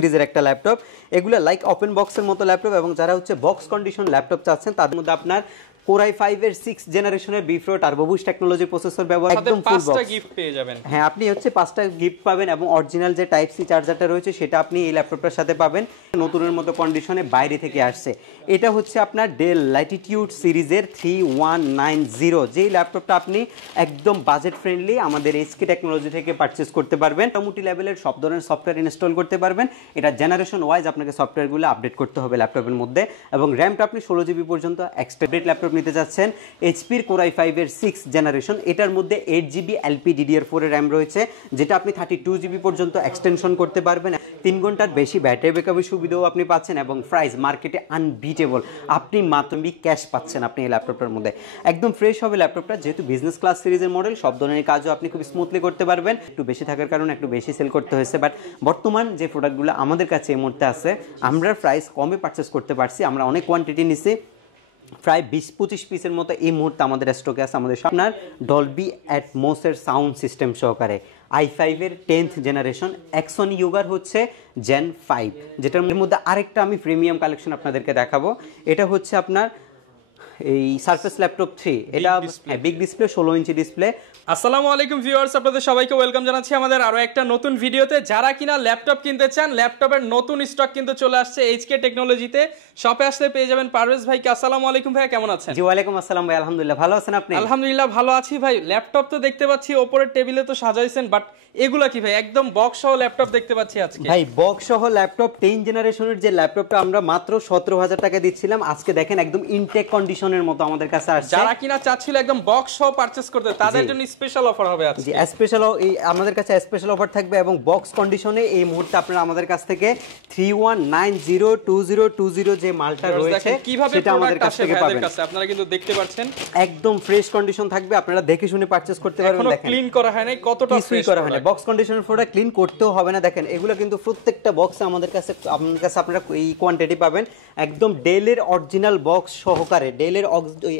সিরিজের একটা ল্যাপটপ। এগুলো লাইক ওপেন বক্সের মতো ল্যাপটপ এবং যারা হচ্ছে বক্স কন্ডিশন ল্যাপটপ চাচ্ছেন তাদের মধ্যে আপনার Core i5 এর 6 জেনারেশনের B4 turbo boost technology processor ব্যবহার একদম ফুল বক্স গিফট পেয়ে যাবেন। হ্যাঁ, আপনি হচ্ছে 5টা গিফট পাবেন এবং অরিজিনাল যে টাইপ সি চার্জারটা রয়েছে সেটা আপনি এই ল্যাপটপটার সাথে পাবেন। নতুনের মতো কন্ডিশনে বাইরে থেকে আসছে। এটা হচ্ছে আপনার ডেল ল্যাটিটিউড সিরিজের 3190, যেই ল্যাপটপটা আপনি একদম বাজেট ফ্রেন্ডলি আমাদের এইচকে টেকনোলজি থেকে পারচেজ করতে পারবেন। মোটামুটি লেভেলের সব ধরনের সফটওয়্যার ইনস্টল করতে পারবেন। এটা জেনারেশন ওয়াইজ আপনাকে সফটওয়্যারগুলো আপডেট করতে হবে ল্যাপটপের মধ্যে এবং র্যামটা আপনি 16 জিবি পর্যন্ত এক্সট্রা ল্যাপটপ নিতে যাচ্ছেন। এইচপির Core i5 এর 6 জেনারেশন, এটার মধ্যে 8 জিবি LPDDR4 এর র্যাম রয়েছে, যেটা আপনি 32 জিবি পর্যন্ত এক্সটেনশন করতে পারবেন। 3 ঘন্টার বেশি ব্যাটারি ব্যাকআপের সুবিধাও আপনি পাচ্ছেন এবং প্রাইস মার্কেটে আনবিটেবল। আপনি মাত্র ক্যাশ পাচ্ছেন আপনি এই ল্যাপটপটার মধ্যে। একদম ফ্রেশ হবে ল্যাপটপটা, যেহেতু বিজনেস ক্লাস সিরিজের মডেল, সব ধরনের কাজও আপনি খুব স্মুথলি করতে পারবেন। একটু বেশি থাকার কারণে একটু বেশি সেল করতে হয়েছে, বাট বর্তমান যে প্রোডাক্টগুলো আমাদের কাছে এই মুহূর্তে আছে আমরা প্রাইস কমে পারচেস করতে পারছি। আমরা অনেক কোয়ান্টিটি নিছি, প্রায় 20-25 পিসের মতো এই মুহূর্তে আমাদের স্টকে আছে। আমাদের আপনার ডলবি অ্যাটমসের সাউন্ড সিস্টেম সহকারে i5 এর 10th জেনারেশন এক্সন ইয়োগার হচ্ছে জেন 5, যেটার মধ্যে আরেকটা আমি প্রিমিয়াম কালেকশন আপনাদেরকে দেখাবো। এটা হচ্ছে আপনার এই সারফেস ল্যাপটপ 3, এটা বিগ ডিসপ্লে 16 ইঞ্চি ডিসপ্লে। আসসালামু আলাইকুম ভিউয়ার্স, আপনাদের সবাইকে ওয়েলকাম জানাচ্ছি আমাদের আরো একটা নতুন ভিডিওতে। যারা কিনা ল্যাপটপ কিনতে চান, ল্যাপটপের নতুন স্টক কিন্তু চলে আসছে এইচকে টেকনোলজিতে। শপে আসলে পেয়ে যাবেন পারভেজ ভাইকে। আসসালামু আলাইকুম ভাই, কেমন আছেন? জি ওয়ালাইকুম আসসালাম ভাই, আলহামদুলিল্লাহ ভালো আছেন আপনি? আলহামদুলিল্লাহ ভালো আছি ভাই। ল্যাপটপ তো দেখতে পাচ্ছি ওপরের টেবিলে তো সাজাইছেন, বাট এগুলা কি ভাই? একদম বক্স সহ ল্যাপটপ দেখতে পাচ্ছি আজকে। ভাই বক্স সহ ল্যাপটপ 10 জেনারেশনের যে ল্যাপটপটা আমরা মাত্র 17,000 টাকা দিচ্ছিলাম, আজকে দেখেন একদম ইনটেক কন্ডিশনের মতো আমাদের কাছে আসছে। যারা কিনা চাচ্ছিল একদম বক্স সহ পারচেজ করতে, তাদের জন্য স্পেশাল অফার হবে আজকে। জি, স্পেশাল এই আমাদের কাছে স্পেশাল অফার থাকবে এবং বক্স কন্ডিশনে এই মুহূর্তে আপনারা আমাদের কাছ থেকে 31902020 যে মালটা রয়েছে সেটা আমাদের কাছ থেকে পাবেন। আপনারা কিন্তু দেখতে পাচ্ছেন একদম ফ্রেশ কন্ডিশন থাকবে, আপনারা দেখে শুনে পারচেজ করতে পারবেন। দেখেন ক্লিন করা হয় নাই, কতটা ফ্রেশ করা হয় না। বক্স কন্ডিশনের প্রোডাক্ট ক্লিন করতেও হবে না। দেখেন এগুলো কিন্তু প্রত্যেকটা বক্সে আমাদের কাছে আপনারা এই কোয়ান্টিটি পাবেন একদম ডেলের অরিজিনাল বক্স সহকারে। ডেলের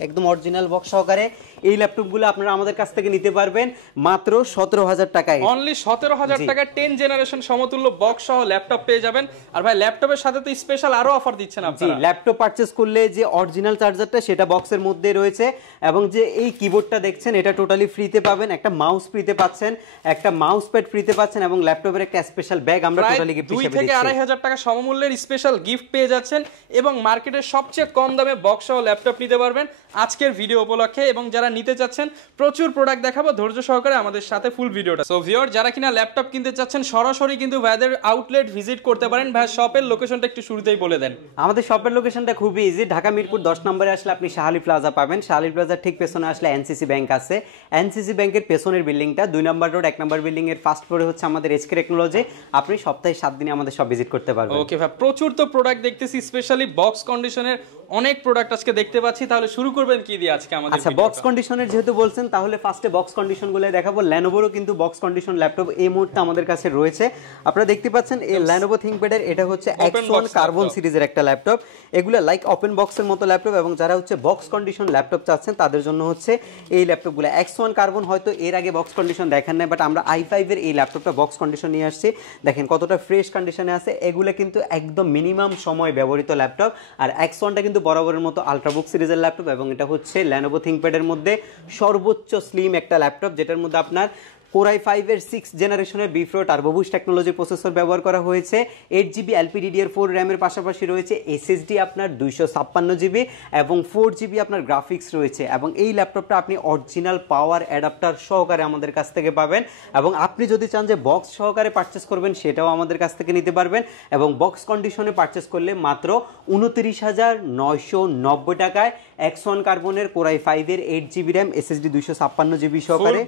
একদম অরিজিনাল বক্স সহকারে এই ল্যাপটপগুলো আপনারা আমাদের কাছ থেকে নিতে পারবেন মাত্র 17,000 টাকায়। অনলি 17,000 টাকায় 10 জেনারেশন সমতুল্য বক্স সহ ল্যাপটপ পেয়ে যাবেন। আর ভাই ল্যাপটপের সাথে তো স্পেশাল আরো অফার দিচ্ছেন আপনারা। জি, ল্যাপটপ পারচেজ করলে যে অরিজিনাল চার্জারটা সেটা বক্সের মধ্যে রয়েছে এবং যে এই কিবোর্ডটা দেখছেন এটা টোটালি ফ্রিতে পাবেন। একটা মাউস ফ্রিতে পাচ্ছেন, একটা মাউস প্যাড ফ্রিতে পাচ্ছেন এবং ল্যাপটপের একটা স্পেশাল ব্যাগ আমরা টোটালি গিফট হিসেবে দিচ্ছি। 2 থেকে 2,500 টাকা সমমূল্যের স্পেশাল গিফট পেয়ে যাচ্ছেন এবং মার্কেটের সবচেয়ে কম দামে বক্স সহ ল্যাপটপ নিতে পারবেন আজকের ভিডিও উপলক্ষে। এবং যারা নিতে চাচ্ছেন প্রচুর প্রোডাক্ট দেখাবো, ধৈর্য সহকারে আমাদের সাথে ফুল ভিডিওটা। সো ভিউয়ার, যারা কিনা ল্যাপটপ কিনতে চাচ্ছেন সরাসরি কিন্তু ভাইদের আউটলেট ভিজিট করতে পারেন। ভাই শপের লোকেশনটা একটু শুরুতেই বলে দেন। আমাদের শপের লোকেশনটা খুবই ইজি। ঢাকা মিরপুর 10 নম্বরে আসলে আপনি শাহালি প্লাজা পাবেন। শাহালি প্লাজার ঠিক পেছনে আসলে এনসিসি ব্যাংক আছে। এনসিসি ব্যাংকের পেছনের বিল্ডিংটা 2 নম্বর রোড 1 নম্বর বিল্ডিং এর ফার্স্ট ফ্লোরে হচ্ছে আমাদের এইচকে টেকনোলজি। আপনি সপ্তাহে 7 দিনে আমাদের সব ভিজিট করতে পারবেন। ওকে ভাই, প্রচুর তো প্রোডাক্ট দেখতেছি, স্পেশালি বক্স কন্ডিশনের অনেক প্রোডাক্ট আজকে দেখতে পাচ্ছি। তাহলে শুরু করবেন কি দিয়ে আজকে আমাদের? আচ্ছা, বক্স কন্ডিশনের যেহেতু বলছেন তাহলে ফার্স্টে বক্স কন্ডিশনগুলো দেখাবো। Lenovoরও কিন্তু বক্স কন্ডিশন ল্যাপটপ এই মুহূর্তে আমাদের কাছে রয়েছে। আপনারা দেখতে পাচ্ছেন এই Lenovo ThinkPad এর এটা হচ্ছে X1 কার্বন সিরিজের একটা ল্যাপটপ। এগুলো লাইক ওপেন বক্সের মতো ল্যাপটপ এবং যারা হচ্ছে বক্স কন্ডিশন ল্যাপটপ চাচ্ছেন তাদের জন্য হচ্ছে এই ল্যাপটপগুলো। X1 কার্বন হয়তো এর আগে বক্স কন্ডিশন দেখেন না, বাট আমরা i5 এর এই ল্যাপটপটা বক্স কন্ডিশন নিয়ে আসছি। দেখেন কতটা ফ্রেশ কন্ডিশনে আছে। এগুলো কিন্তু একদম মিনিমাম সময় ব্যবহৃত ল্যাপটপ। আর X1টা কিন্তু বরাবরের মতো আলট্রাবুক সিরিজের ল্যাপটপ এবং এটা হচ্ছে Lenovo ThinkPad এর মধ্যে সর্বোচ্চ স্লিম একটা ল্যাপটপ, যেটার মধ্যে আপনার Core i5 এর 6 জেনারেশনের B4 turbo boost technology processor ব্যবহার করা হয়েছে। 8 জিবি LPDDR4 র্যামের পাশাপাশি রয়েছে SSD আপনার 256 জিবি এবং 4 জিবি আপনার গ্রাফিক্স রয়েছে। এবং এই ল্যাপটপটা আপনি অরিজিনাল পাওয়ার অ্যাডাপ্টার সহকারে আমাদের কাছ থেকে পাবেন। এবং আপনি যদি চান যে বক্স সহকারে পারচেস করবেন সেটাও আমাদের কাছ থেকে নিতে পারবেন। এবং বক্স কন্ডিশনে পারচেস করলে মাত্র 29,990 টাকায় X1 কার্বনের Core i5 এর 8 জিবি র্যাম SSD 256 জিবি সহকারে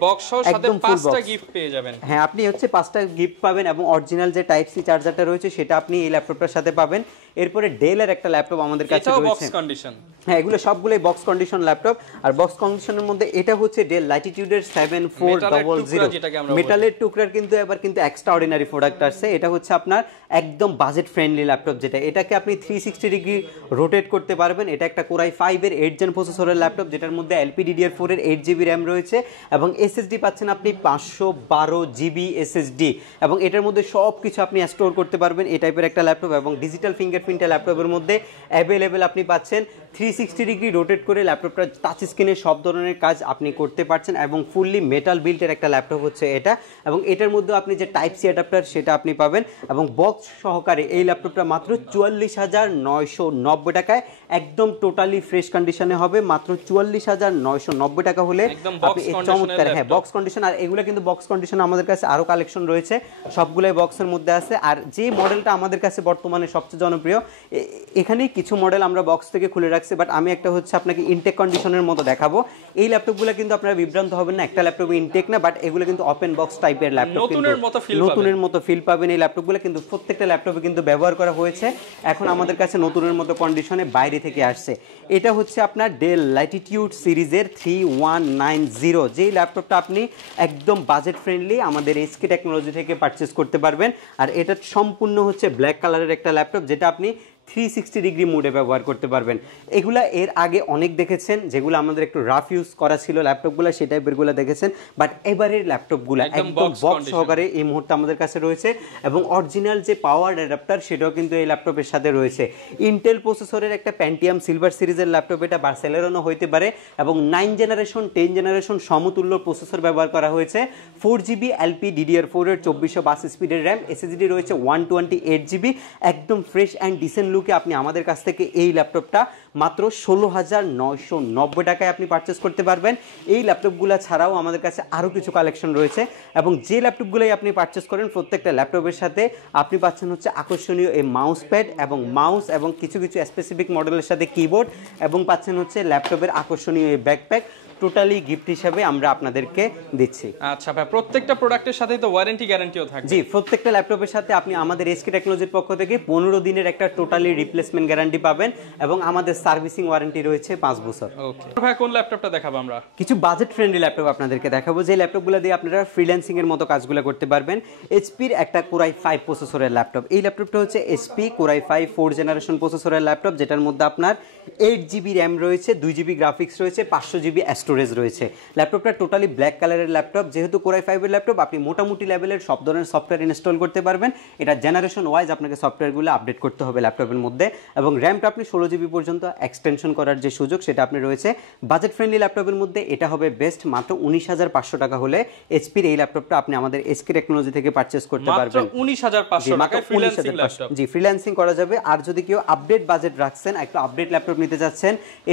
একদম ফুল বক্স গিফট পেয়ে যাবেন। হ্যাঁ, আপনি হচ্ছে 5টা গিফট পাবেন এবং অরিজিনাল যে টাইপ সি চার্জারটা রয়েছে সেটা আপনি এই ল্যাপটপটার সাথে পাবেন। এরপরে ডেলের একটা ল্যাপটপ আমাদের কাছে এটাও রয়েছে, বক্স কন্ডিশন। হ্যাঁ এগুলো সবগুলোই বক্স কন্ডিশন ল্যাপটপ। আর বক্স কন্ডিশনের মধ্যে এটা হচ্ছে ডেল ল্যাটিটিউডের 7400 মেটালের টুকরার কিন্তু এবার কিন্তু এক্সট্রা অর্ডিনারি প্রোডাক্ট আসছে। এটা হচ্ছে আপনার একদম বাজেট ফ্রেন্ডলি ল্যাপটপ, যেটা এটাকে আপনি 360 ডিগ্রি রোটেট করতে পারবেন। এটা একটা কোরাই 5 এর 8 জেন প্রসেসরের ল্যাপটপ, যেটার মধ্যে LPDDR4 এর 8 জিবি র্যাম রয়েছে এবং SSD পাচ্ছেন আপনি 512 জিবি SSD, এবং এটার মধ্যে সব কিছু আপনি স্টোর করতে পারবেন। এই টাইপের একটা ল্যাপটপ এবং ডিজিটাল ফিঙ্গারপ্রিন্টের ল্যাপটপের মধ্যে অ্যাভেলেবেল আপনি পাচ্ছেন 360 ডিগ্রি রোটেট করে ল্যাপটপটা টাচ স্ক্রিনে সব ধরনের কাজ আপনি করতে পারছেন এবং ফুললি মেটাল বিল্টের একটা ল্যাপটপ হচ্ছে এটা। এবং এটার মধ্যে আপনি যে টাইপ সি অ্যাডাপ্টার সেটা আপনি পাবেন এবং বক্স সহকারে এই ল্যাপটপটা মাত্র 44,990 টাকায় একদম টোটালি ফ্রেশ কন্ডিশনে হবে। মাত্র 44,990 টাকা হলে আপনি এই চমৎকার, হ্যাঁ বক্স কন্ডিশন। আর এগুলো কিন্তু বক্স কন্ডিশন আমাদের কাছে আরো কালেকশন রয়েছে, সবগুলোই বক্সের মধ্যে আছে। আর যে মডেলটা আমাদের কাছে বর্তমানে সবচেয়ে জনপ্রিয়, এখানেই কিছু মডেল আমরা বক্স থেকে খুলে রাখছি, বাট আমি একটা হচ্ছে আপনাকে ইনটেক কন্ডিশনের মতো দেখাবো। এই ল্যাপটপগুলো কিন্তু আপনারা বিভ্রান্ত হবেন না, একটা ল্যাপটপ ইনটেক না, বাট এগুলো কিন্তু ওপেন বক্স টাইপের ল্যাপটপ, নতুনের মতো ফিল পাবেন এই ল্যাপটপগুলো। কিন্তু প্রত্যেকটা ল্যাপটপে কিন্তু ব্যবহার করা হয়েছে, এখন আমাদের কাছে নতুনের মতো কন্ডিশনে বাইরে থেকে আসছে। এটা হচ্ছে আপনার ডেল ল্যাটিটিউড সিরিজের 3190, যেই ল্যাপটপটা আপনি একদম বাজেট ফ্রেন্ডলি আমাদের SK টেকনোলজি থেকে পারচেস করতে পারবেন। আর এটা সম্পূর্ণ হচ্ছে ব্ল্যাক কালারের একটা ল্যাপটপ, যেটা আপনি 360 ডিগ্রি মোডে ব্যবহার করতে পারবেন। এগুলা এর আগে অনেক দেখেছেন, যেগুলো আমাদের একটু রাফ ইউজ করা ছিল ল্যাপটপগুলো, সেই টাইপেরগুলো দেখেছেন, বাট এবারের ল্যাপটপগুলো একদম বক্স সহকারে এই মুহূর্তে আমাদের কাছে রয়েছে এবং অরিজিনাল যে পাওয়ার অ্যাডাপ্টার সেটাও কিন্তু এই ল্যাপটপের সাথে রয়েছে। ইন্টেল প্রসেসরের একটা প্যান্টিয়াম সিলভার সিরিজের ল্যাপটপ, এটা বার্সেলোনাও হইতে পারে এবং 9 জেনারেশন 10 জেনারেশন সমতুল্য প্রসেসর ব্যবহার করা হয়েছে। 4 জিবি LPDDR4 এর 2422 স্পিডের র্যাম, SSD রয়েছে 128 জিবি। একদম ফ্রেশ অ্যান্ড ডিসেন্ট লুকে আপনি আমাদের কাছ থেকে এই ল্যাপটপটা মাত্র 16,990 টাকায় আপনি পারচেস করতে পারবেন। এই ল্যাপটপগুলো ছাড়াও আমাদের কাছে আরও কিছু কালেকশন রয়েছে এবং যে ল্যাপটপগুলোই আপনি পারচেস করেন প্রত্যেকটা ল্যাপটপের সাথে আপনি পাচ্ছেন হচ্ছে আকর্ষণীয় এই মাউস প্যাড এবং মাউস এবং কিছু কিছু স্পেসিফিক মডেলের সাথে কিবোর্ড, এবং পাচ্ছেন হচ্ছে ল্যাপটপের আকর্ষণীয় এই ব্যাকপ্যাক টোটালি গিফট হিসেবে আমরা আপনাদেরকে দিচ্ছি। আচ্ছা ভাই, প্রত্যেকটা প্রোডাক্টের সাথেই তো ওয়ারেন্টি গ্যারান্টিও থাকে? জি, প্রত্যেকটা ল্যাপটপের সাথে আপনি আমাদের SK টেকনোলজির পক্ষ থেকে 15 দিনের একটা টোটালি রিপ্লেসমেন্ট গ্যারান্টি পাবেন এবং আমাদের সার্ভিসিং ওয়ারেন্টি রয়েছে 5 বছর। ওকে ভাই, কোন ল্যাপটপটা দেখাবো আমরা? কিছু বাজেট ফ্রেন্ডলি ল্যাপটপ আপনাদেরকে দেখাবো, যে ল্যাপটপগুলো দিয়ে আপনারা ফ্রিল্যান্সিং এর মতো কাজগুলো করতে পারবেন। HPর একটা কোরাই 5 প্রসেসরের ল্যাপটপ। এই ল্যাপটপটা হচ্ছে HP কোরাই 5 4 জেনারেশন প্রসেসরের ল্যাপটপ, যেটার মধ্যে আপনার 8 জিবি র্যাম রয়েছে, 2 জিবি গ্রাফিক্স রয়েছে, 500 জিবি স্টোরেজ রয়েছে। ল্যাপটপটা টোটালি ব্ল্যাক কালারের ল্যাপটপ। যেহেতু কোরাই 5 এর ল্যাপটপ, আপনি মোটামুটি লেভেলের সব ধরনের সফটওয়্যার ইনস্টল করতে পারবেন। এটা জেনারেশন ওয়াইজ আপনাকে সফটওয়্যারগুলো আপডেট করতে হবে ল্যাপটপের মধ্যে, এবং র্যামটা আপনি 16 জিবি পর্যন্ত এক্সটেনশন করার যে সুযোগ সেটা আপনি রয়েছে। বাজেট ফ্রেন্ডলি ল্যাপটপের মধ্যে এটা হবে বেস্ট। মাত্র 19,500 টাকা হলে HPর এই ল্যাপটপটা আপনি আমাদের SK টেকনোলজি থেকে পারচেস করতে পারবেন। মাত্র 19,500 টাকায় ফ্রিল্যান্সিং ল্যাপটপ। জি, ফ্রিল্যান্সিং করা যাবে। আর যদি কেউ আপডেট বাজেট রাখছেন, একটু আপডেট ল্যাপটপ নিতে যাচ্ছেন,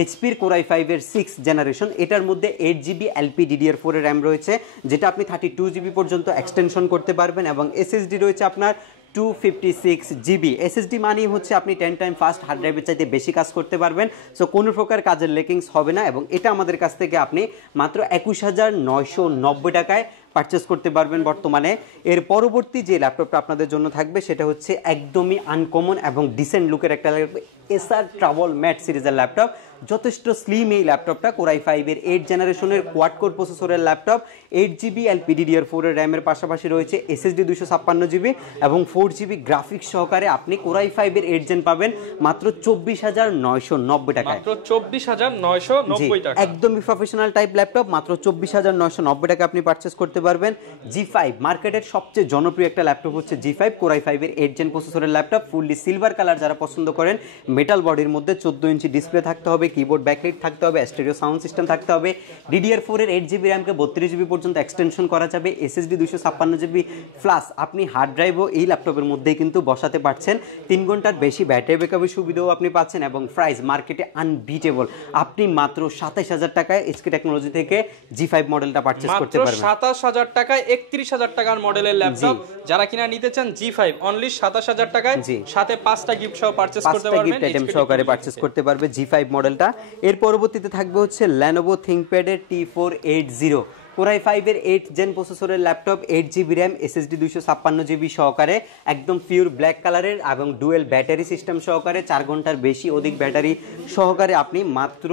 HPর কোরাই 5 এর 6 জেনারেশন, এটার মধ্যে 8 জিবি LPDDR4 এর র্যাম রয়েছে, যেটা আপনি 32 জিবি পর্যন্ত এক্সটেনশন করতে পারবেন, এবং SSD রয়েছে আপনার 256 জিবি। SSD মানেই হচ্ছে আপনি 10 টাইম ফাস্ট হার্ড ড্রাইভের চাইতে বেশি কাজ করতে পারবেন। সো কোনো প্রকার কাজের লেকিংস হবে না, এবং এটা আমাদের কাছ থেকে আপনি মাত্র 21,990 টাকায় পারচেস করতে পারবেন বর্তমানে। এর পরবর্তী যে ল্যাপটপটা আপনাদের জন্য থাকবে সেটা হচ্ছে একদমই আনকমন এবং ডিসেন্ট লুকের একটা ল্যাপটপ, এসার ট্রাভেল ম্যাট সিরিজের ল্যাপটপ। যথেষ্ট স্লিম এই ল্যাপটপটা, কোরাই 5 এর 8 জেনারেশনের কোয়াড কোর প্রসেসরের ল্যাপটপ, 8 জিবি LPDDR4 এর র্যামের পাশাপাশি রয়েছে SSD 256 জিবি এবং 4 জিবি গ্রাফিক্স সহকারে আপনি কোরাই 5 এর 8 জেন পাবেন মাত্র 24,990 টাকায়। মাত্র 24,990 টাকা, একদমই প্রফেশনাল টাইপ ল্যাপটপ। মাত্র 24,990 টাকা আপনি পারচেস করতে পারবেন। G5 মার্কেটের সবচেয়ে জনপ্রিয় একটা ল্যাপটপ হচ্ছে G5 কোরাই 5 এর 8 জেন প্রসেসরের ল্যাপটপ। ফুললি সিলভার কালার যারা পছন্দ করেন, মেটাল বডির মধ্যে 14 ইঞ্চি ডিসপ্লে থাকতে হবে, কিবোর্ড ব্যাকলাইট থাকতে হবে, স্টেরিও সাউন্ড সিস্টেম থাকতে হবে। DDR4 এর 8 জিবি র্যামকে 32 জিবি পর্যন্ত এক্সটেনশন করা যাবে, SSD 256 জিবি প্লাস আপনি হার্ড ড্রাইভও এই ল্যাপটপের মধ্যেই কিন্তু বসাতে পারছেন। 3 ঘন্টার বেশি ব্যাটারি ব্যাকআপের সুবিধাও আপনি পাচ্ছেন, এবং প্রাইস মার্কেটে আনবিটেবল। আপনি মাত্র 27,000 টাকায় SK টেকনোলজি থেকে G5 মডেলটা পারচেস করতে পারবেন। 27,000 টাকায় 31,000 টাকার মডেলের ল্যাপটপ যারা কিনা নিতে চান G5 অনলি 27,000 টাকায়, সাথে 5টা গিফট সহ পারচেস করতে পারবেন, গিফট আইটেম সহকারে পারচেস করতে পারবে G5 মডেলটা। এর পরবর্তীতে থাকবে হচ্ছে Lenovo ThinkPad এর T480 Core i5 এর 8 জেন প্রসেসরের laptop, 8GB RAM, SSD 256GB সহকারে, একদম পিওর ব্ল্যাক কালারের এবং ডুয়েল ব্যাটারি সিস্টেম সহকারে, 4 ঘন্টার বেশি অধিক ব্যাটারি সহকারে আপনি মাত্র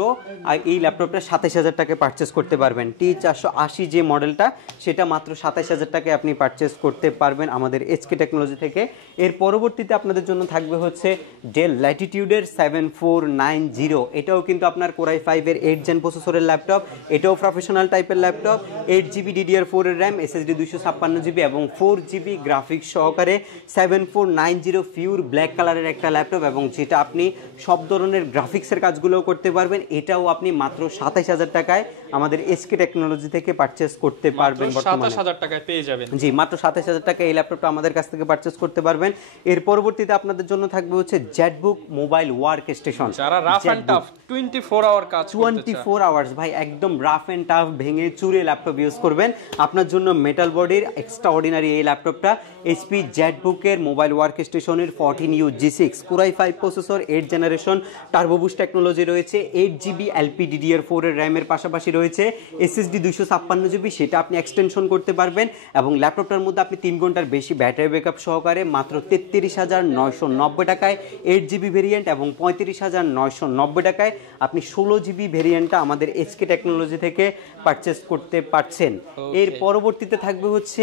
এই ল্যাপটপটা 27,000 টাকায় পারচেস করতে পারবেন। T480 যে মডেলটা সেটা মাত্র 27,000 টাকায় আপনি পারচেস করতে পারবেন আমাদের HK টেকনোলজি থেকে। এর পরবর্তীতে আপনাদের জন্য থাকবে হচ্ছে ডেল ল্যাটিটিউডের 7490, এটাও কিন্তু আপনার Core i5 এর 8 জেন প্রসেসরের ল্যাপটপ, এটাও প্রফেশনাল টাইপের ল্যাপটপ, 8GB DDR4 এর র্যাম, SSD 256GB এবং 4GB গ্রাফিক্স সহকারে 7490 পিওর ব্ল্যাক কালারের একটা ল্যাপটপ, এবং যেটা আপনি সব ধরনের গ্রাফিক্সের কাজগুলোও করতে পারবেন। এটাও আপনি মাত্র 27,000 টাকায় আমাদের SK টেকনোলজি থেকে পারচেস করতে পারবেন। বর্তমানে 27,000 টাকায় পেয়ে যাবেন। জি, মাত্র 27,000 টাকায় এই ল্যাপটপটা আমাদের কাছ থেকে পারচেস করতে পারবেন। এর পরবর্তীতে আপনাদের জন্য থাকবে হচ্ছে জেটবুক মোবাইল ওয়ার্ক স্টেশন, যারা রাফ এন্ড টাফ 24 আওয়ার কাজ করতে চায়, 24 আওয়ার্স ভাই একদম রাফ এন্ড টাফ ভেঙে চুরে ল্যাপটপ ইউজ করবেন, আপনার জন্য মেটাল বডির এক্সট্রা অর্ডিনারি এই ল্যাপটপটা HP জেটবুকের মোবাইল ওয়ার্ক স্টেশনের 14U G6 Core i5 processor, 8 generation turbo boost technology রয়েছে, 8GB LPDDR4 এর র্যামের পাশাপাশি রয়েছে SSD 256GB, সেটা আপনি এক্সটেনশন করতে পারবেন, এবং ল্যাপটপটার মধ্যে আপনি 3 ঘন্টার বেশি ব্যাটারি ব্যাকআপ সহকারে মাত্র 33,990 টাকায় 8GB ভেরিয়েন্ট, এবং 35,990 টাকায় আপনি 16GB ভেরিয়েন্টটা আমাদের HK টেকনোলজি থেকে পারচেস করতে পারছেন। এর পরবর্তীতে থাকবে হচ্ছে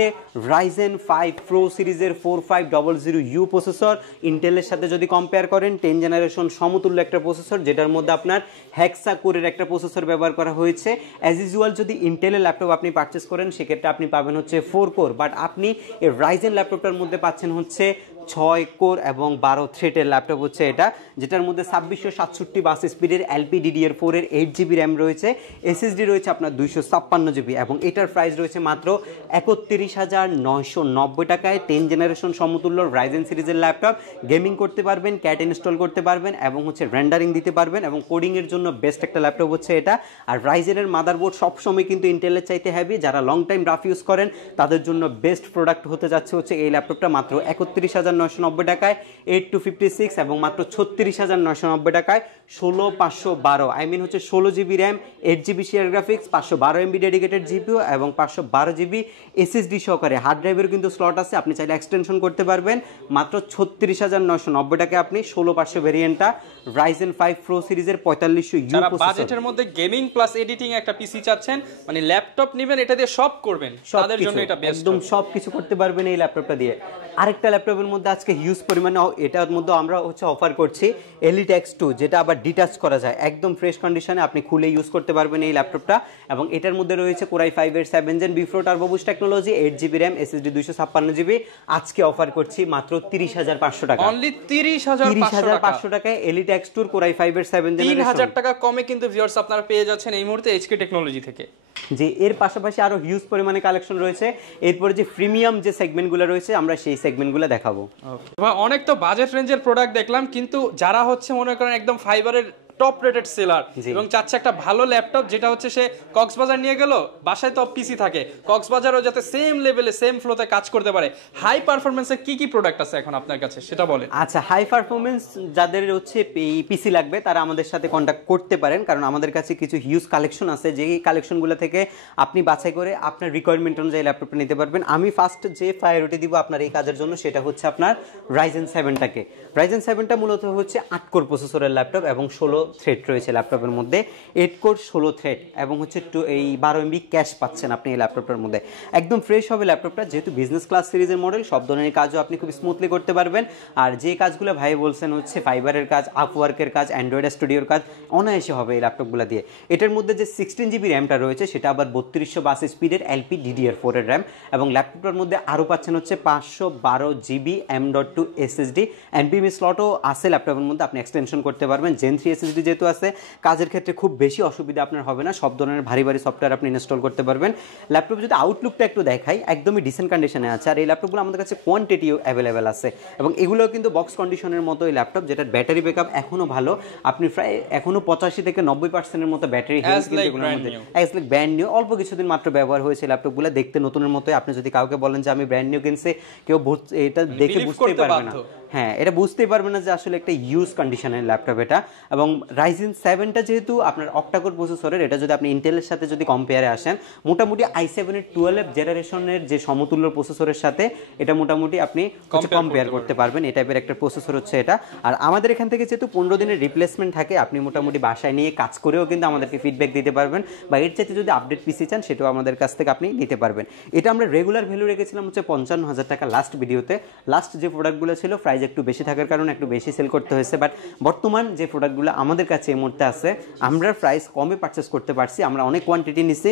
Ryzen 5 Pro সিরিজের 4500U প্রসেসর, ইন্টেলের সাথে যদি কম্পেয়ার করেন 10 জেনারেশন সমতুল্য একটা প্রসেসর, যেটার মধ্যে আপনার হেক্সা কোরের একটা প্রসেসর ব্যবহার করা হয়েছে। অ্যাজ ইউজুয়াল যদি ইন্টেলের ল্যাপটপ আপনি পারচেস করেন সেক্ষেত্রে আপনি পাবেন হচ্ছে 4 কোর, বাট আপনি এই রাইজেন ল্যাপটপটার মধ্যে পাচ্ছেন হচ্ছে 6 কোর এবং 12 থ্রেডের ল্যাপটপ হচ্ছে এটা, যেটার মধ্যে 2667 বাস স্পিডের LPDDR4 এর 8GB র্যাম রয়েছে, SSD রয়েছে আপনার 256GB, এবং এটার প্রাইস রয়েছে মাত্র 31,990 টাকায়। 10 জেনারেশন সমতুল্য রাইজেন সিরিজের ল্যাপটপ, গেমিং করতে পারবেন, ক্যাট ইনস্টল করতে পারবেন, এবং হচ্ছে রেন্ডারিং দিতে পারবেন, এবং কোডিং এর জন্য বেস্ট একটা ল্যাপটপ হচ্ছে এটা। আর রাইজেনের মাদারবোর্ড সবসময় কিন্তু ইন্টেলের চাইতে হেভি, যারা লং টাইম রাফ ইউজ করেন তাদের জন্য বেস্ট প্রোডাক্ট হতে যাচ্ছে হচ্ছে এই ল্যাপটপটা মাত্র 31,990 টাকায় 8 256, এবং মাত্র 36,990 টাকায় 16512, আই মিন হচ্ছে 16GB RAM, 8GB share graphics, 512MB dedicated GPU এবং 512GB SSD সহকারে হার্ড ড্রাইভের কিন্তু স্লট আছে, আপনি চাইলে এক্সটেনশন করতে পারবেন। মাত্র 36,990 টাকায় আপনি 16500 ভেরিয়েন্টটা Ryzen 5 Pro সিরিজের 4500U যারা বাজেটের মধ্যে গেমিং প্লাস এডিটিং একটা পিসি চাচ্ছেন, মানে ল্যাপটপ নেবেন এটা দিয়ে সব করবেন, তাদের জন্য এটা বেস্ট, একদম সব কিছু করতে পারবেন এই ল্যাপটপটা দিয়ে। আরেকটা ল্যাপটপের মধ্যে আজকে হিউজ পরিমাণে এটার মধ্যে আমরা হচ্ছে অফার করছি Elite X2, যেটা আবার ডিটাচ করা যায়, একদম ফ্রেশ কন্ডিশনে আপনি খুলে ইউজ করতে পারবেন এই ল্যাপটপটা, এবং এটার মধ্যে রয়েছে Core i5 এর 7 gen B4 turbo boost technology, 8GB RAM, SSD 256GB। আজকে অফার করছি মাত্র 30,500 টাকা, অনলি 30,500 টাকায় Elite X2 Core i5 এর 7 জেনারেশন, 3,000 টাকা কমে কিন্তু ভিউয়ার্স আপনারা পেয়ে যাচ্ছেন এই মুহূর্তে HK টেকনোলজি থেকে। যে এর পাশাপাশি আরো হিউজ পরিমাণে কালেকশন রয়েছে। এরপরে যে প্রিমিয়াম যে সেগমেন্টগুলো রয়েছে আমরা সেই সেগমেন্টগুলো দেখাবো। অনেক তো বাজেট রেঞ্জের প্রোডাক্ট দেখলাম, কিন্তু যারা হচ্ছে মনে করেন একদম ফাইবারের টপ রেটেড সেলার এবং চাচ্ছে একটা ভালো ল্যাপটপ, যেটা হচ্ছে সে কক্সবাজার নিয়ে গেল, বাসায় তো পিসি থাকে, কক্সবাজারও যাতে সেম লেভেলে সেম ফ্লোতে কাজ করতে পারে, হাই পারফরম্যান্সের কি কি প্রোডাক্ট আছে এখন আপনার কাছে সেটা বলেন। আচ্ছা, হাই পারফরম্যান্স যাদের হচ্ছে পিসি লাগবে তারা আমাদের সাথে কন্ট্যাক্ট করতে পারেন, কারণ আমাদের কাছে কিছু হিউজ কালেকশন আছে, যেই কালেকশনগুলো থেকে আপনি বাছাই করে আপনার রিকোয়ারমেন্ট অনুযায়ী ল্যাপটপটা নিতে পারবেন। আমি ফার্স্ট যে প্রায়োরিটি দিব আপনার এই কাজের জন্য সেটা হচ্ছে আপনার Ryzen 7টাকে। Ryzen 7টা মূলত হচ্ছে 8 কোর প্রসেসরের ল্যাপটপ এবং 16 থ্রেড রয়েছে ল্যাপটপের মধ্যে, 8 কোর 16 থ্রেড, এবং হচ্ছে এই 12MB ক্যাশ পাচ্ছেন আপনি এই ল্যাপটপের মধ্যে। একদম ফ্রেশ হবে ল্যাপটপটা, যেহেতু বিজনেস ক্লাস সিরিজের মডেল, সব ধরনের কাজও আপনি খুব স্মুথলি করতে পারবেন। আর যে কাজগুলো ভাই বলছেন হচ্ছে ফাইবারের কাজ, আপওয়ার্কের কাজ, অ্যান্ড্রয়েড স্টুডিওর কাজ অনায়াসে হবে এই ল্যাপটপগুলো দিয়ে। এটার মধ্যে যে 16GB র্যামটা রয়েছে সেটা আবার 3200 বাস স্পিডের LPDDR4 এর র্যাম, এবং ল্যাপটপটার মধ্যে আরও পাচ্ছেন হচ্ছে 512GB M.2 SSD, NVMe স্লটও আছে ল্যাপটপের মধ্যে, আপনি এক্সটেনশন করতে পারবেন। Gen 3 SSD যেহেতু আছে, কাজের ক্ষেত্রে খুব বেশি অসুবিধা আপনার হবে না, সব ধরনের ভারী ভারী সফটওয়্যার আপনি ইনস্টল করতে পারবেন। ল্যাপটপ যদি আউটলুকটা একটু দেখাই, একদমই ডিসেন্ট কন্ডিশনে আছে, আর এই ল্যাপটপগুলো আমাদের কাছে কোয়ান্টিটিও অ্যাভেলেবেল আছে, এবং এগুলোও কিন্তু বক্স কন্ডিশনের মতো এই ল্যাপটপ, যেটার ব্যাটারি ব্যাকআপ এখনো ভালো, আপনি প্রায় এখনো 85 থেকে 90% মতো ব্যাটারি হেলথ কিন্তু এগুলোর মধ্যে লাইক ব্র্যান্ড নিউ, অল্প কিছুদিন মাত্র ব্যবহার হয়েছে ল্যাপটপগুলো, দেখতে নতুনের মতোই। আপনি যদি কাউকে বলেন যে আমি ব্র্যান্ড নিউ কিনছি, কেউ এটা দেখে বুঝতেই পারবে না। হ্যাঁ, এটা বুঝতেই পারবেন না যে আসলে একটা ইউজ কন্ডিশনের ল্যাপটপ এটা। এবং রাইজেন 7টা যেহেতু আপনার অক্টাকোর প্রসেসরের, এটা যদি আপনি ইন্টেলের সাথে যদি কম্পেয়ারে আসেন, মোটামুটি i7-এর 12 জেনারেশনের যে সমতুল্য প্রসেসরের সাথে এটা মোটামুটি আপনি কম্পেয়ার করতে পারবেন। এই টাইপের একটা প্রসেসর হচ্ছে এটা। আর আমাদের এখান থেকে যেহেতু 15 দিনের রিপ্লেসমেন্ট থাকে, আপনি মোটামুটি বাসায় নিয়ে কাজ করেও কিন্তু আমাদেরকে ফিডব্যাক দিতে পারবেন, বা এর চাইতে যদি আপডেট পিসি চান সেটাও আমাদের কাছ থেকে আপনি নিতে পারবেন। এটা আমরা রেগুলার ভ্যালু রেখেছিলাম হচ্ছে 55,000 টাকা লাস্ট ভিডিওতে। লাস্ট যে প্রোডাক্টগুলো ছিল প্রাইস একটু বেশি থাকার কারণে একটু বেশি সেল করতে হয়েছে, বাট বর্তমান যে প্রোডাক্টগুলো আমাদের কাছে এই মুহূর্তে আছে, আমরা প্রাইস কমে পারচেস করতে পারছি। আমরা অনেক কোয়ান্টিটি নিছি,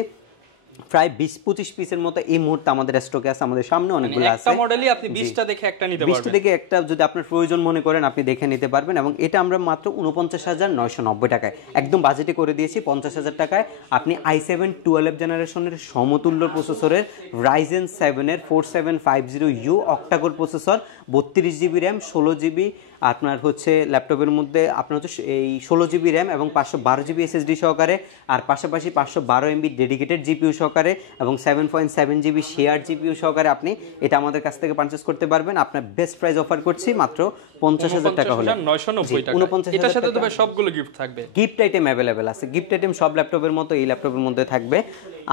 প্রায় 20-25 পিসের মতো এই মুহূর্তে আমাদের স্টকে আছে। আমাদের সামনে অনেকগুলো আছে, একটা মডেলই আপনি 20টা দেখে একটা নিতে পারবেন, 20টা দেখে একটা যদি আপনার প্রয়োজন মনে করেন আপনি দেখে নিতে পারবেন। এবং এটা আমরা মাত্র 49,990 টাকায় একদম বাজেটে করে দিয়েছি। 50,000 টাকায় আপনি i7 12 জেনারেশনের সমতুল্য প্রসেসরের রাইজেন 7-এর 4750U octacore processor, 32 GB RAM, 16 GB আপনার হচ্ছে ল্যাপটপের মধ্যে আপনার হচ্ছে এই 16 জিবি র্যাম এবং 512 জিবি এসএসডি সহকারে, আর পাশাপাশি 512 এমবি ডেডিকেটেড জিপিইউ সহকারে এবং 7.7 জিবি শেয়ার জিপিইউ সহকারে আপনি এটা আমাদের কাছ থেকে পারচেজ করতে পারবেন। আপনার বেস্ট প্রাইস অফার করছি মাত্র 50,000 টাকা হলে, 4990 টাকা। এটার সাথে তো ভাই সবগুলো গিফট থাকবে, গিফট আইটেম অ্যাভেলেবেল আছে। গিফট আইটেম সব ল্যাপটপের মতো এই ল্যাপটপের মধ্যে থাকবে।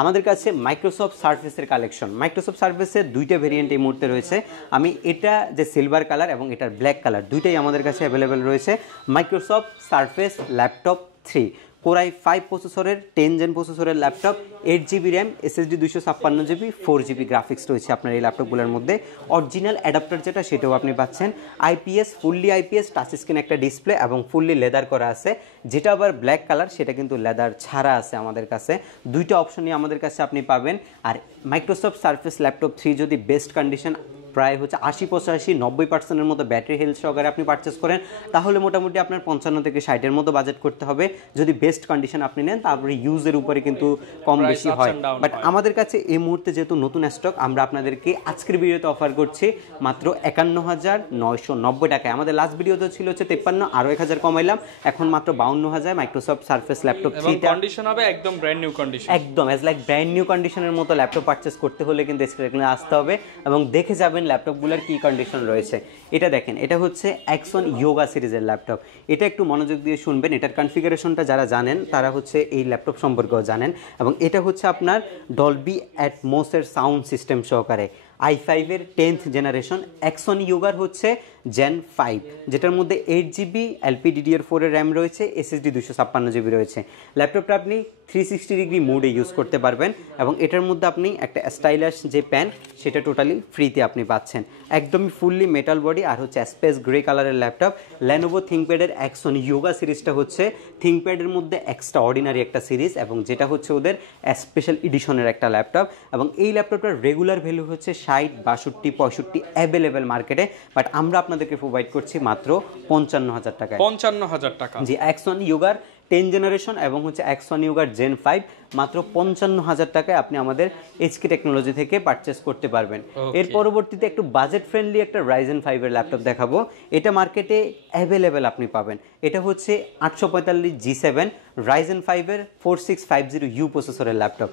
আমাদের কাছে মাইক্রোসফট সার্ফেসের কালেকশন, মাইক্রোসফট সার্ফেসের দুইটা ভেরিয়েন্ট এই মুহূর্তে রয়েছে। আমি এটা যে সিলভার কালার এবং এটার ব্ল্যাক কালার দুইটাই আমাদের কাছে অ্যাভেলেবেল রয়েছে। মাইক্রোসফট সার্ফেস ল্যাপটপ 3 কোরাই 5 প্রসেসরের 10 জেন প্রসেসরের laptop, 8 GB RAM, SSD 256 GB, 4 GB graphics রয়েছে আপনার এই ল্যাপটপগুলোর মধ্যে। অরিজিনাল অ্যাডাপ্টার যেটা সেটাও আপনি পাচ্ছেন। IPS, fully IPS touch screen একটা ডিসপ্লে এবং ফুললি লেদার করা আছে। যেটা আবার ব্ল্যাক কালার সেটা কিন্তু লেদার ছাড়া আছে আমাদের কাছে। দুইটা অপশনই আমাদের কাছে আপনি পাবেন। আর মাইক্রোসফট সার্ফেস ল্যাপটপ 3 যদি বেস্ট কন্ডিশন প্রায় হচ্ছে 80-85-90% মতো ব্যাটারি হেলথ সহকারে আপনি পারচেস করেন, তাহলে মোটামুটি আপনার 55 থেকে 60-এর মতো বাজেট করতে হবে। যদি বেস্ট কন্ডিশন আপনি নেন তারপরে ইউজের উপরে কিন্তু কম বেশি হয়। বাট আমাদের কাছে এই মুহূর্তে যেহেতু নতুন স্টক, আমরা আপনাদেরকে আজকের ভিডিওতে অফার করছি মাত্র 51,990 টাকায়। আমাদের লাস্ট ভিডিওতে ছিল হচ্ছে 53, আরও 1000 কমাইলাম, এখন মাত্র 52,000 মাইক্রোসফট সার্ফেস ল্যাপটপ 3 কন্ডিশন হবে একদম ব্র্যান্ড নিউ কন্ডিশন, একদম অ্যাজ লাইক ব্র্যান্ড নিউ কন্ডিশনের মতো ল্যাপটপ পারচেস করতে হলে কিন্তু স্ক্রিনে আসতে হবে এবং দেখে যাবেন ল্যাপটপগুলোর কি কন্ডিশন রয়েছে। এটা দেখেন, এটা হচ্ছে Axon Yoga সিরিজের ল্যাপটপ। এটা একটু মনোযোগ দিয়ে শুনবেন, এটার কনফিগারেশনটা যারা জানেন তারা হচ্ছে এই ল্যাপটপ সম্পর্কেও জানেন। এবং এটা হচ্ছে আপনার ডলবি অ্যাটমসের সাউন্ড সিস্টেম সহকারে i5-এর 10th জেনারেশন। Axon Yoga হচ্ছে Gen 5, যেটার মধ্যে 8 জিবি LPDDR4 এর র্যাম রয়েছে, এসএসডি 256 জিবি রয়েছে। ল্যাপটপটা আপনি 360 ডিগ্রি মোডে ইউজ করতে পারবেন এবং এটার মধ্যে আপনি একটা স্টাইলাশ যে প্যান সেটা টোটালি ফ্রিতে আপনি পাচ্ছেন। একদমই ফুললি মেটাল বডি আর হচ্ছে স্পেস গ্রে কালারের ল্যাপটপ। Lenovo ThinkPad-এর Axon Yoga সিরিজটা হচ্ছে ThinkPad-এর মধ্যে এক্সট্রা অর্ডিনারি একটা সিরিজ এবং যেটা হচ্ছে ওদের স্পেশাল এডিশনের একটা ল্যাপটপ। এবং এই ল্যাপটপটার রেগুলার ভ্যালু হচ্ছে 60, 62, 65 অ্যাভেলেবেল মার্কেটে, বাট আমরা আপনাদেরকে প্রোভাইড করছি মাত্র 55,000 টাকায়। 55,000 টাকা জি, Axon Yoga 10 জেনারেশন এবং হচ্ছে Axon Yoga Gen 5 মাত্র 55,000 টাকায় আপনি আমাদের এইচকে টেকনোলজি থেকে পারচেস করতে পারবেন। এর পরবর্তীতে একটু বাজেট ফ্রেন্ডলি একটা Ryzen 5 এর ল্যাপটপ দেখাবো। এটা মার্কেটে অ্যাভেলেবেল আপনি পাবেন। এটা হচ্ছে 845 G7 Ryzen 5 এর 4650U প্রসেসরের ল্যাপটপ।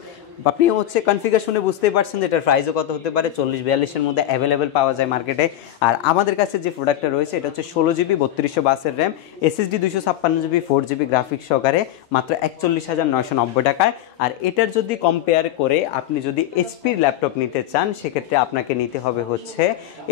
আপনি হচ্ছে কনফিগারেশনে বুঝতেই পারছেন যে এটার প্রাইসও কত হতে পারে, 40-42-এর মধ্যে অ্যাভেলেবেল পাওয়া যায় মার্কেটে। আর আমাদের কাছে যে প্রোডাক্টটা রয়েছে এটা হচ্ছে 16 GB 3252 RAM, SSD 256 GB, 4 GB graphics সহকারে মাত্র 41,990 টাকায়। আর এটার যদি কম্পেয়ার করে আপনি যদি এইচপির ল্যাপটপ নিতে চান সেক্ষেত্রে আপনাকে নিতে হবে হচ্ছে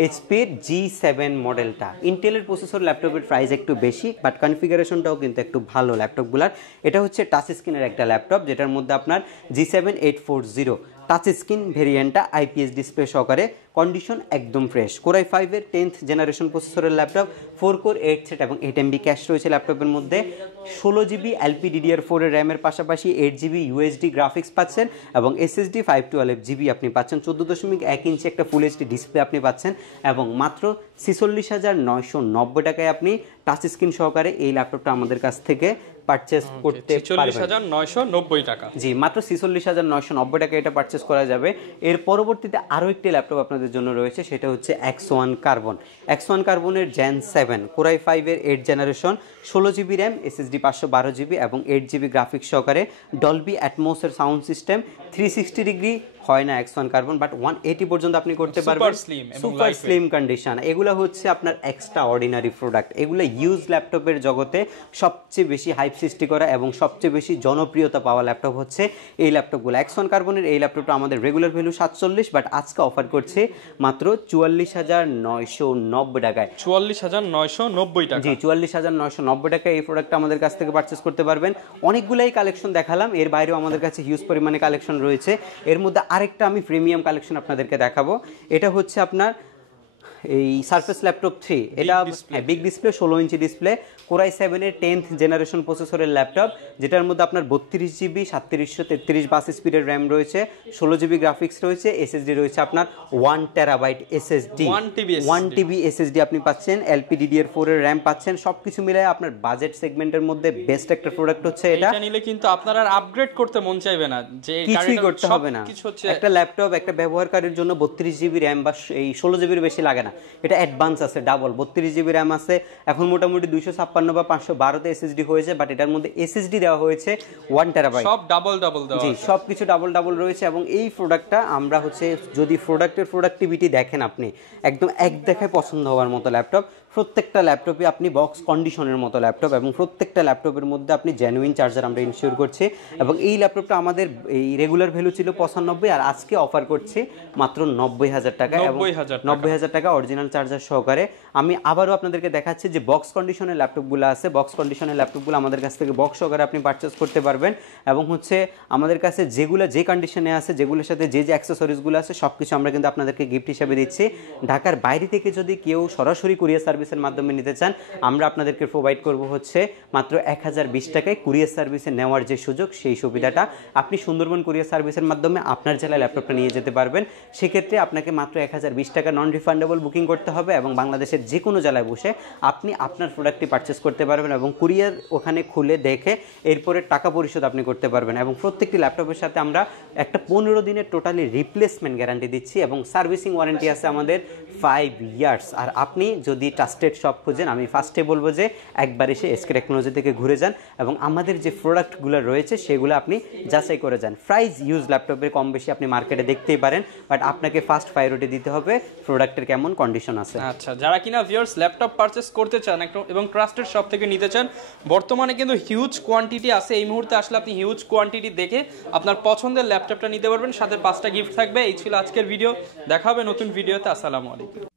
এইচপির G7 মডেলটা। ইন্টেলের প্রসেসর ল্যাপটপের প্রাইস একটু বেশি, বাট কনফিগারেশনটাও কিন্তু একটু ভালো ল্যাপটপগুলার। এটা হচ্ছে টাচ স্ক্রিনের একটা ল্যাপটপ যেটার মধ্যে আপনার G7 840 টাচ স্ক্রিন ভেরিয়েন্টটা আইপিএস ডিসপ্লে সহকারে, কন্ডিশন একদম ফ্রেশ। কোরাই 5-এর 10th জেনারেশন প্রসেসরের ল্যাপটপ, 4 কোর 8 থ্রেড এবং 8 MB ক্যাশ রয়েছে ল্যাপটপের মধ্যে। 16 জিবি LPDDR4 এর র্যামের পাশাপাশি 8 জিবি UHD গ্রাফিক্স পাচ্ছেন এবং SSD 512 জিবি আপনি পাচ্ছেন। 14.1 ইঞ্চি একটা ফুল এইচডি ডিসপ্লে আপনি পাচ্ছেন এবং মাত্র 46,990 টাকায় আপনি টাচ স্ক্রিন সহকারে এই ল্যাপটপটা আমাদের কাছ থেকে পারচেস করতে পারবেন। 46,990 টাকা। জি, মাত্র 46,990 টাকা এটা পারচেস করা যাবে। এর পরবর্তীতে আরও একটি ল্যাপটপ আপনাদের জন্য রয়েছে, সেটা হচ্ছে X1 Carbon। X1 Carbon-এর Gen 7 কোরাই 5-এর 8 generation, 16 GB RAM, SSD 512 GB এবং 8 জিবি গ্রাফিক্স সহকারে, ডলবি অ্যাটমসের সাউন্ড সিস্টেম, 360 ডিগ্রি হয় না X1 কার্বন, বাট 180 পর্যন্ত আপনি করতে পারবেন। Super slim condition. এগুলো হচ্ছে আপনার এক্সট্রা অর্ডিনারি প্রোডাক্ট। এগুলো ইউজ ল্যাপটপের জগতে সবচেয়ে বেশি হাইপ সৃষ্টি করা এবং সবচেয়ে বেশি জনপ্রিয়তা পাওয়া ল্যাপটপ হচ্ছে এই ল্যাপটপগুলো। X1 কার্বনের এই ল্যাপটপটা আমাদের রেগুলার ভ্যালু 47, বাট আজকে অফার করছে মাত্র 44,990 টাকায়। 44,990 টাকা। জি, 44,990 টাকায় এই প্রোডাক্টটা আমাদের কাছ থেকে পারচেস করতে পারবেন। অনেকগুলাই কালেকশন দেখালাম, এর বাইরেও আমাদের কাছে হিউজ পরিমাণে কালেকশন রয়েছে। এর মধ্যে আরেকটা আমি প্রিমিয়াম কালেকশন আপনাদেরকে দেখাবো। এটা হচ্ছে আপনার এই সারফেস ল্যাপটপ 3। এটা big display, 16 inch display, core i 7 এর 10th জেনারেশন প্রসেসরের ল্যাপটপ, যেটার মধ্যে আপনার 32 জিবি 3733 বাস স্পিডের র্যাম রয়েছে, 16 জিবি গ্রাফিক্স রয়েছে, এসএসডি রয়েছে আপনার 1 টেরাবাইট এসএসডি, 1 টিবি এসএসডি আপনি পাচ্ছেন, LPDDR4 এর র্যাম পাচ্ছেন। সবকিছু মিলায় আপনার বাজেট সেগমেন্টের মধ্যে বেস্ট একটা প্রোডাক্ট হচ্ছে এটা। এটা নিলে কিন্তু আপনার আর আপগ্রেড করতে মন চাইবে না, যে কিছুই করতে হবে না। একটা ল্যাপটপ একটা ব্যবহারকারীর জন্য 32 জিবি র্যাম বা এই 16 জিবির বেশি লাগে না। এটা অ্যাডভান্স আছে, ডাবল 32 জিবি র্যাম আছে। এখন মোটামুটি 256 বা 512 তে এসএসডি হয়েছে, বাট এটার মধ্যে এসএসডি দেওয়া হয়েছে 1 টেরাবাইট। সব ডাবল দেওয়া। জি, সবকিছু ডাবল রয়েছে। এবং এই প্রোডাক্টটা আমরা হচ্ছে যদি প্রোডাক্টের প্রোডাক্টিভিটি দেখেন, আপনি একদম এক দেখায় পছন্দ হওয়ার মতো ল্যাপটপ। প্রত্যেকটা ল্যাপটপে আপনি বক্স কন্ডিশনের মতো ল্যাপটপ, এবং প্রত্যেকটা ল্যাপটপের মধ্যে আপনি জেনুইন চার্জার আমরা ইনশিওর করছি। এবং এই ল্যাপটপটা আমাদের এই রেগুলার ভ্যালু ছিল 95, আর আজকে অফার করছি মাত্র 90,000 টাকা, এবং 90,000 টাকা অরিজিনাল চার্জার সহকারে। আমি আবারও আপনাদেরকে দেখাচ্ছি যে বক্স কন্ডিশনের ল্যাপটপগুলো আছে। বক্স কন্ডিশনের ল্যাপটপগুলো আমাদের কাছ থেকে বক্স সহকারে আপনি পারচেস করতে পারবেন। এবং হচ্ছে আমাদের কাছে যেগুলো যে কন্ডিশনে আছে, যেগুলোর সাথে যে অ্যাক্সেসরিজগুলো আছে, সব কিছু আমরা কিন্তু আপনাদেরকে গিফট হিসেবে দিচ্ছি। ঢাকার বাইরে থেকে যদি কেউ সরাসরি কুরিয়ার সার্ভিসের মাধ্যমে নিতে চান, আমরা আপনাদেরকে প্রোভাইড করব হচ্ছে মাত্র 1020 টাকায় কুরিয়ার সার্ভিসে নেওয়ার যে সুযোগ, সেই সুবিধাটা আপনি সুন্দরবন কুরিয়ার সার্ভিসের মাধ্যমে আপনার জেলায় ল্যাপটপটা নিয়ে যেতে পারবেন। সেক্ষেত্রে আপনাকে মাত্র 1020 টাকা নন রিফান্ডেবল বুকিং করতে হবে, এবং বাংলাদেশের যে কোনো জেলায় বসে আপনি আপনার প্রোডাক্টটি পারচেস করতে পারবেন, এবং কুরিয়ার ওখানে খুলে দেখে এরপরে টাকা পরিশোধ আপনি করতে পারবেন। এবং প্রত্যেকটি ল্যাপটপের সাথে আমরা একটা 15 দিনের টোটালি রিপ্লেসমেন্ট গ্যারান্টি দিচ্ছি, এবং সার্ভিসিং ওয়ারেন্টি আছে আমাদের 5 ইয়ার্স। আর আপনি যদি ট্রাস্টেড শপ খুঁজেন, আমি ফার্স্টে বলবো যে একবার এসে এসকে টেকনোলজি থেকে ঘুরে যান, এবং আমাদের যে প্রোডাক্টগুলো রয়েছে সেগুলো আপনি যাচাই করে যান। প্রাইস ইউজ ল্যাপটপের কম বেশি আপনি মার্কেটে দেখতেই পারেন, বাট আপনাকে ফার্স্ট প্রায়োরিটি দিতে হবে প্রোডাক্টের কেমন কন্ডিশন আছে। আচ্ছা, যারা কিনা ভিউয়ার্স ল্যাপটপ পারচেস করতে চান এবং ট্রাস্টেড শপ থেকে নিতে চান, বর্তমানে কিন্তু হিউজ কোয়ান্টিটি আছে। এই মুহূর্তে আসলে আপনি হিউজ কোয়ান্টিটি দেখে আপনার পছন্দের ল্যাপটপটা নিতে পারবেন, সাথে 5টা গিফট থাকবে। এই ছিল আজকের ভিডিও, দেখা হবে নতুন ভিডিওতে। আসসালামু আলাইকুম।